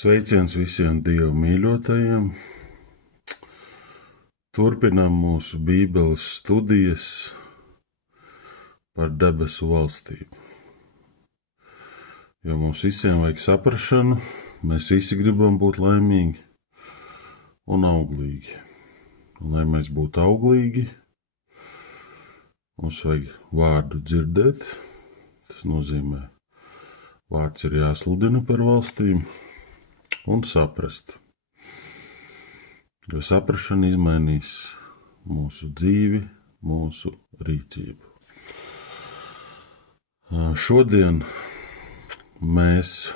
Sveiciens visiem Dievu mīļotajiem! Turpinām mūsu Bībeles studijas par debesu valstību. Jo mums visiem vajag saprašanu, mēs visi gribam būt laimīgi un auglīgi. Un, lai mēs būtu auglīgi, mums vajag vārdu dzirdēt. Tas nozīmē, vārds ir jāsludina par valstīm un saprast. Jo saprašana izmainīs mūsu dzīvi, mūsu rīcību. Šodien mēs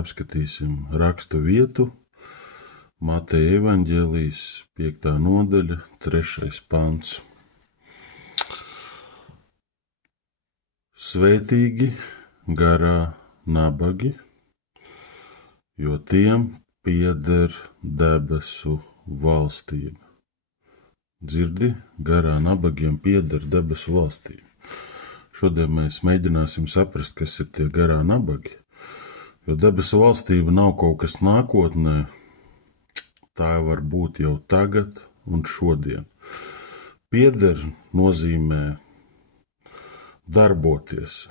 apskatīsim rakstu vietu Mateja evaņģēlijas 5. nodaļa, 3. pants. Svētīgi garā nabagi, jo tiem pieder debesu valstība. Dzirdi, garā nabagiem pieder debesu valstība. Šodien mēs mēģināsim saprast, kas ir tie garā nabagi, jo debesu valstība nav kaut kas nākotnē, tā var būt jau tagad un šodien. Pieder nozīmē darboties,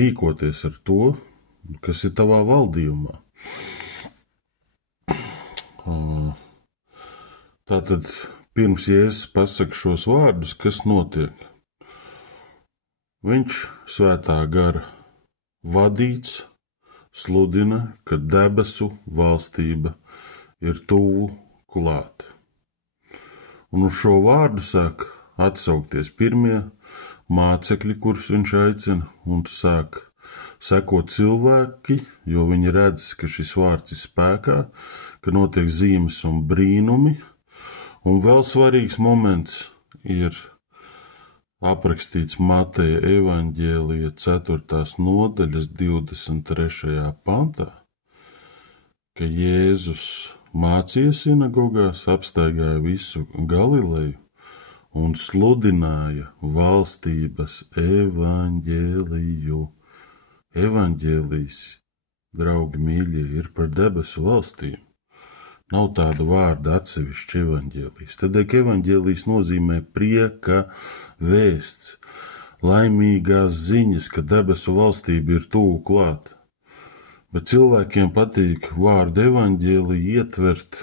rīkoties ar to, kas ir tavā valdījumā. Tātad pirms Jēzus pasaka šos vārdus, kas notiek? Viņš svētā gara vadīts sludina, ka debesu valstība ir tuvu klāt. Un uz šo vārdu sāk atsaukties pirmie mācekļi, kurus viņš aicina, un sāk sekot cilvēki, jo viņi redz, ka šis vārds ir spēkā, ka notiek zīmes un brīnumi. Un vēl svarīgs moments ir aprakstīts Mateja evaņģēlija 4. nodaļas 23. pantā, ka Jēzus mācīja sinagogās, apstaigāja visu Galileju un sludināja valstības evaņģēliju. Evaņģēlijs, draugi mīļie, ir par debesu valstīm. Nav tāda vārda atsevišķa evaņģēlijs. Tādēļ, ka evaņģēlijs nozīmē prieka vēsts, laimīgās ziņas, ka debesu valstība ir tuvu klāt. Bet cilvēkiem patīk vārdu evaņģēliju ietvert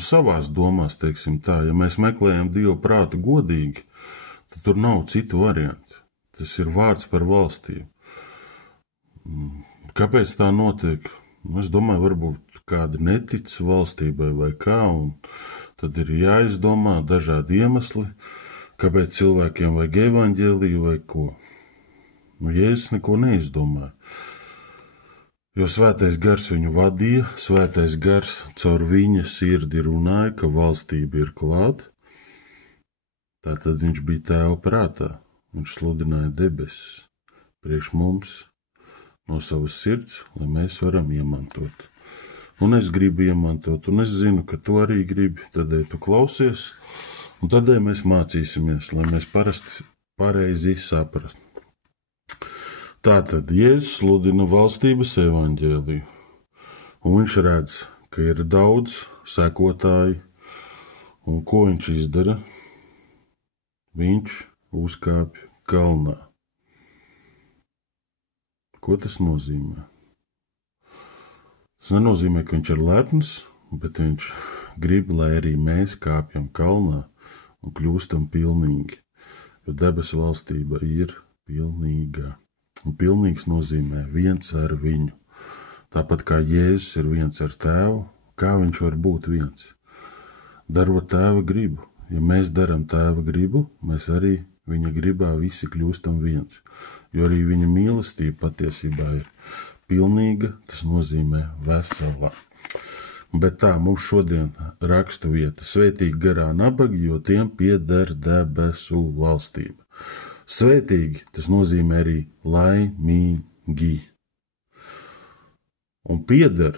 savās domās, teiksim tā. Ja mēs meklējam Dievu prātu godīgi, tad tur nav citu variantu. Tas ir vārds par valstību. Kāpēc tā notiek? Es domāju, varbūt kādi netic valstībai vai kā, un tad ir jāizdomā dažādi iemesli, kāpēc cilvēkiem vajag evaņģēliju vai ko. Jēzus neko neizdomāja, jo svētais gars viņu vadīja, svētais gars caur viņa sirdi runāja, ka valstība ir klāt, tātad viņš bija tēva prātā, viņš sludināja debesis priekš mums, no savas sirds, lai mēs varam iemantot. Un es gribu iemantot, un es zinu, ka tu arī gribi, tādēļ tu klausies, un tādēļ mēs mācīsimies, lai mēs pareizi saprast. Tātad Jēzus sludina valstības evaņģēliju, un viņš redz, ka ir daudz sekotāji, un ko viņš izdara? Viņš uzkāpj kalnā. Ko tas nozīmē? Tas nenozīmē, ka viņš ir lepns, bet viņš grib, lai arī mēs kāpjam kalnā un kļūstam pilnīgi, jo debesu valstība ir pilnīga. Un pilnīgs nozīmē viens ar viņu. Tāpat kā Jēzus ir viens ar tēvu, kā viņš var būt viens? Darot tēva gribu. Ja mēs darām tēva gribu, mēs arī viņa gribā visi kļūstam viens. Jo arī viņa mīlestība patiesībā ir pilnīga, tas nozīmē vesela. Bet tā mums šodien rakstu vieta. Svētīgi garā nabagi, jo tiem pieder debesu valstība. Svētīgi, tas nozīmē arī laimīgi. Un pieder,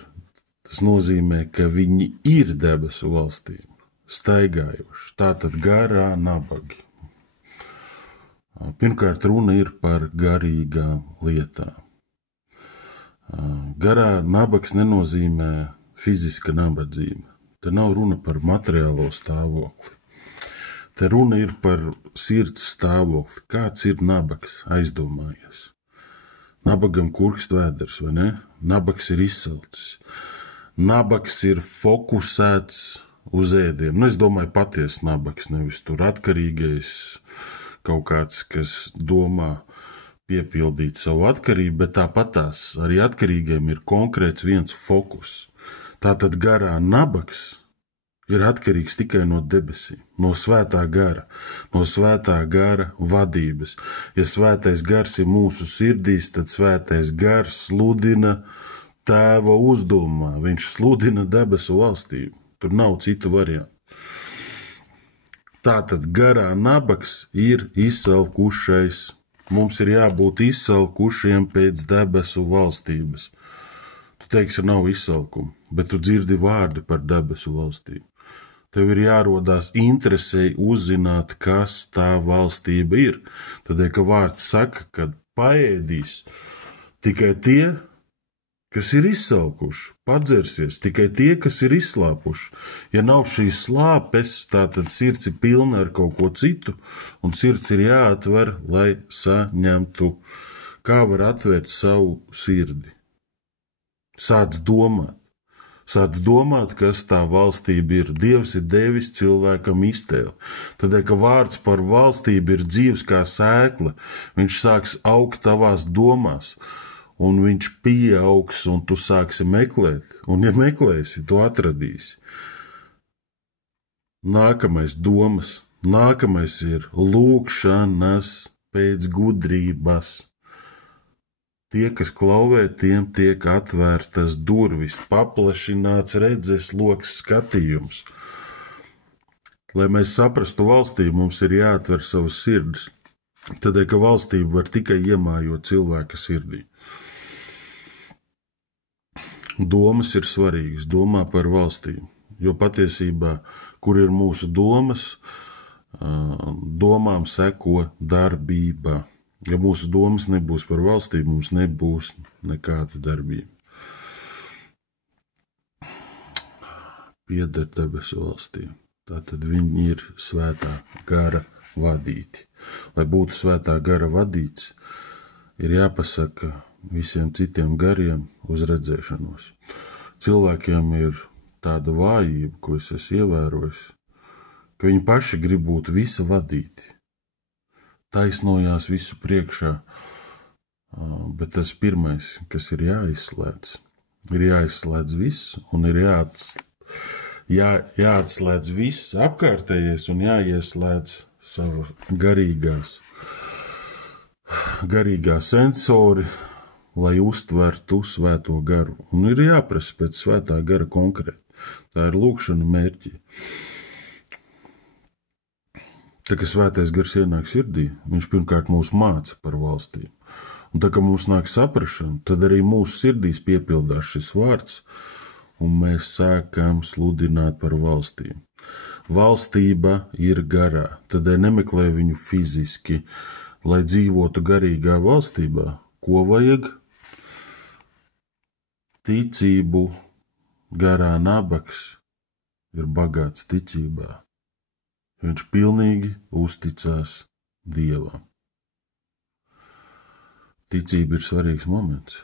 tas nozīmē, ka viņi ir debesu valstība, staigājoši. Tātad garā nabagi. Pirmkārt, runa ir par garīgām lietām. Garā nabaks nenozīmē fiziska nabadzība. Te nav runa par materiālo stāvokli. Te runa ir par sirds stāvokli. Kāds ir nabaks? Aizdomājies. Nabagam kurkst vēders, vai ne? Nabaks ir izsalcis. Nabaks ir fokusēts uz ēdienu. Es domāju patiesi nabaks, nevis tur atkarīgais kaut kāds, kas domā piepildīt savu atkarību, bet tāpatās arī atkarīgiem ir konkrēts viens fokus. Tātad garā nabaks ir atkarīgs tikai no debesīm, no svētā gara, no svētā gara vadības. Ja svētais gars ir mūsu sirdīs, tad svētais gars sludina Tēva uzdevumā, viņš sludina debesu valstību. Tur nav citu variantu. Tātad garā nabaks ir izsalkušais. Mums ir jābūt izsalkušiem pēc debesu valstības. Tu teiksi, nav izsalkuma, bet tu dzirdi vārdi par debesu valstību. Tev ir jārodās interesei uzzināt, kas tā valstība ir. Tādēļ, ka vārds saka, ka paēdīs tikai tie, kas ir izsalkuši, padzersies tikai tie, kas ir izslāpuši. Ja nav šīs slāpes, tad sirds ir pilna ar kaut ko citu, un sirds ir jāatver, lai saņemtu. Kā var atvērt savu sirdi? Sāc domāt, kas tā valstība ir. Dievs ir devis cilvēkam iztēli. Tādēļ, ka vārds par valstību ir dzīvs kā sēkla, viņš sāks augt tavās domās, un viņš pieaugs, un tu sāksi meklēt, un ja meklēsi, tu atradīsi. Nākamais domas, nākamais ir lūgšanas pēc gudrības. Tie, kas klauvē, tiem tiek atvērtas durvis, paplašināts redzes loks skatījums. Lai mēs saprastu valstību, mums ir jāatver savas sirdis, tādēļ, ka valstība var tikai iemājot cilvēka sirdī. Domas ir svarīgas, domā par valstību, jo patiesībā, kur ir mūsu domas, domām seko darbība. Ja mūsu domas nebūs par valstību, mums nebūs nekāda darbība. Pieder debesu valstī. Tātad viņi ir svētā gara vadīti. Lai būtu svētā gara vadīts, ir jāpasaka visiem citiem gariem uz redzēšanos. Cilvēkiem ir tāda vājība, ko es esmu ievērojis, ka viņi paši grib būt visa vadīti. Taisnojās visu priekšā, bet tas pirmais, kas ir jāizslēdz viss, un ir jāatslēdz viss apkārtējais un jāieslēdz sava garīgā sensori, lai uztvertu svēto garu. Un ir jāprasa pēc svētā gara konkrēti. Tā ir lūgšana mērķi. Tā, ka svētais gars ienāk sirdī, viņš pirmkārt mūs māca par valstīm. Un tā, ka mums nāk saprašana, tad arī mūsu sirdīs piepildās šis vārds, un mēs sākam sludināt par valstīm. Valstība ir garā, tādēļ nemeklē viņu fiziski, lai dzīvotu garīgā valstībā. Ko vajag? Ticību. Garā nabaks ir bagāts ticībā. Viņš pilnīgi uzticās Dievam. Ticība ir svarīgs moments.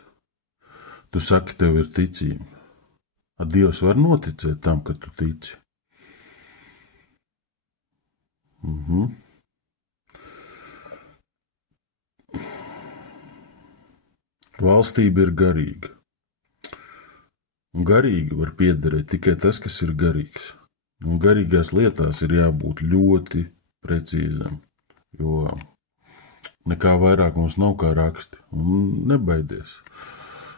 Tu saki, tev ir ticība. Dievs var noticēt tam, ka tu tici. Valstība ir garīga. Un garīgi var piederēt tikai tas, kas ir garīgs. Un garīgās lietās ir jābūt ļoti precīzam, jo nekā vairāk mums nav kā raksti. Un nebaidies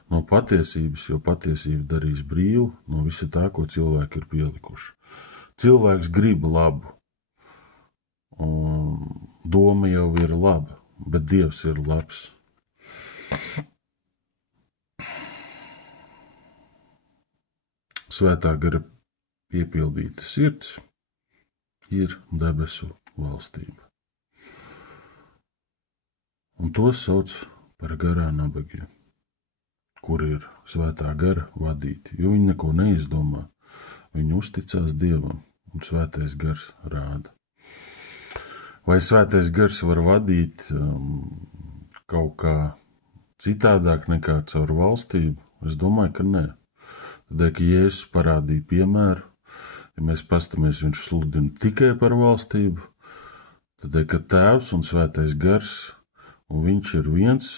no patiesības, jo patiesība darīs brīvu no visa tā, ko cilvēki ir pielikuši. Cilvēks grib labu, un doma jau ir laba, bet Dievs ir labs. Svētā gara piepildīta sirds ir debesu valstība. Un to sauc par garā nabagiem. kur ir svētā gara vadīti, jo viņi neko neizdomā. Viņi uzticās Dievam, un svētais gars rāda. Vai svētais gars var vadīt kaut kā citādāk nekā caur valstību? Es domāju, ka nē. Tādēļ, ka Jēzus parādīja piemēru, ja mēs pastamies, viņš sludina tikai par valstību, tādēļ, ka Tēvs un svētais gars, un viņš ir viens,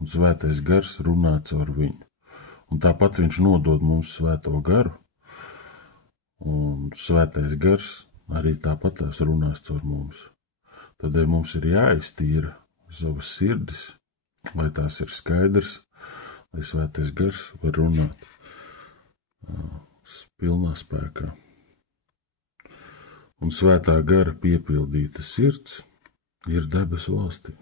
un svētais gars runā caur viņu. Un tāpat viņš nodod mums svēto garu, un svētais gars arī tāpat tās runās caur mums. Tādēļ mums ir jāiztīra savas sirdis, lai tās ir skaidrs, lai svētais gars var runāt pilnā spēkā. Un svētā gara piepildīta sirds ir debesu valstī.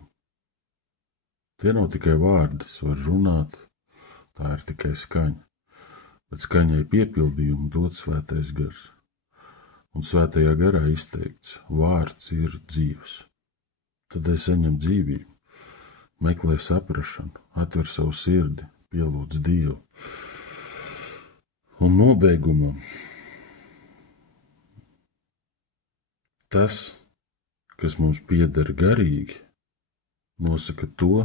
Tie nav tikai vārdi, es varu runāt, tā ir tikai skaņa, bet skaņai piepildījumu dod svētais gars. Un svētajā garā izteikts, vārds ir dzīvs. Tad es saņem dzīvību, meklē saprašanu, atver savu sirdi, pielūdz Dievu. Un nobeigumam tas, kas mums pieder garīgi, nosaka to,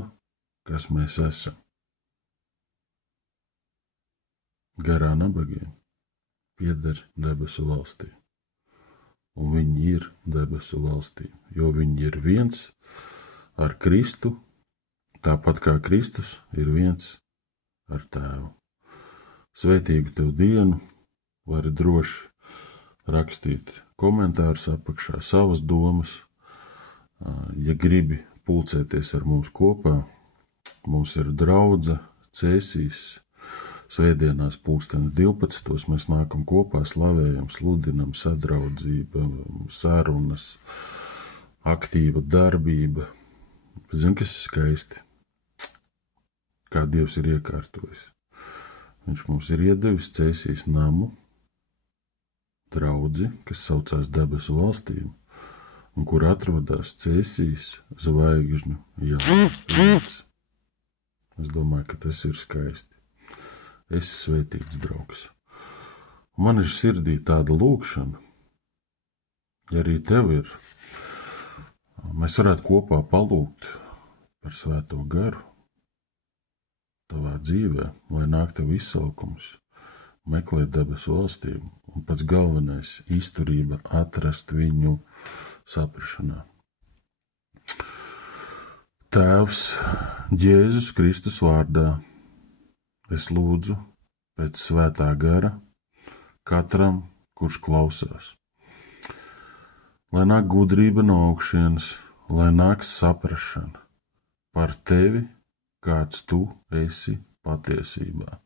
kas mēs esam. Garā nabagiem pieder debesu valstī, un viņi ir debesu valstī, jo viņi ir viens ar Kristu, tāpat kā Kristus ir viens ar Tēvu. Svētīgu tev dienu, vari droši rakstīt komentārus apakšā, savas domas. Ja gribi pulcēties ar mums kopā, mums ir draudze Cēsīs, svētdienās 12. Mēs nākam kopā, slavējam, sludinam, sadraudzība, sarunas, aktīva darbība. Zini, kas ir skaisti? Kā Dievs ir iekārtojis. Viņš mums ir iedevis Cēsīs namu, draudzi, kas saucās debesu valstīm, un kur atrodas Cēsīs zvaigžņu iela. Es domāju, ka tas ir skaisti. Esi svētīts, draugs. Man ir sirdī tāda lūkšana, ja arī tev ir, mēs varētu kopā palūgt par svēto garu tavā dzīvē, lai nāk tev izsaukums, meklēt debesu valstību, un pats galvenais - izturība atrast viņu saprašanā. Tēvs, Jēzus Kristus vārdā, es lūdzu pēc svētā gara katram, kurš klausās. Lai nāk gudrība no augšienes, lai nāk saprašana par tevi, kāds tu esi patiesībā.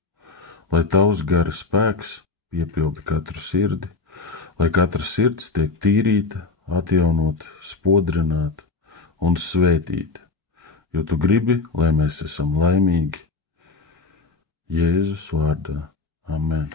Lai tavs gara spēks piepilda katru sirdi, lai katra sirds tiek tīrīta, atjaunota, spodrināta un svētīta, jo tu gribi, lai mēs esam laimīgi. Jēzus vārdā. Amen.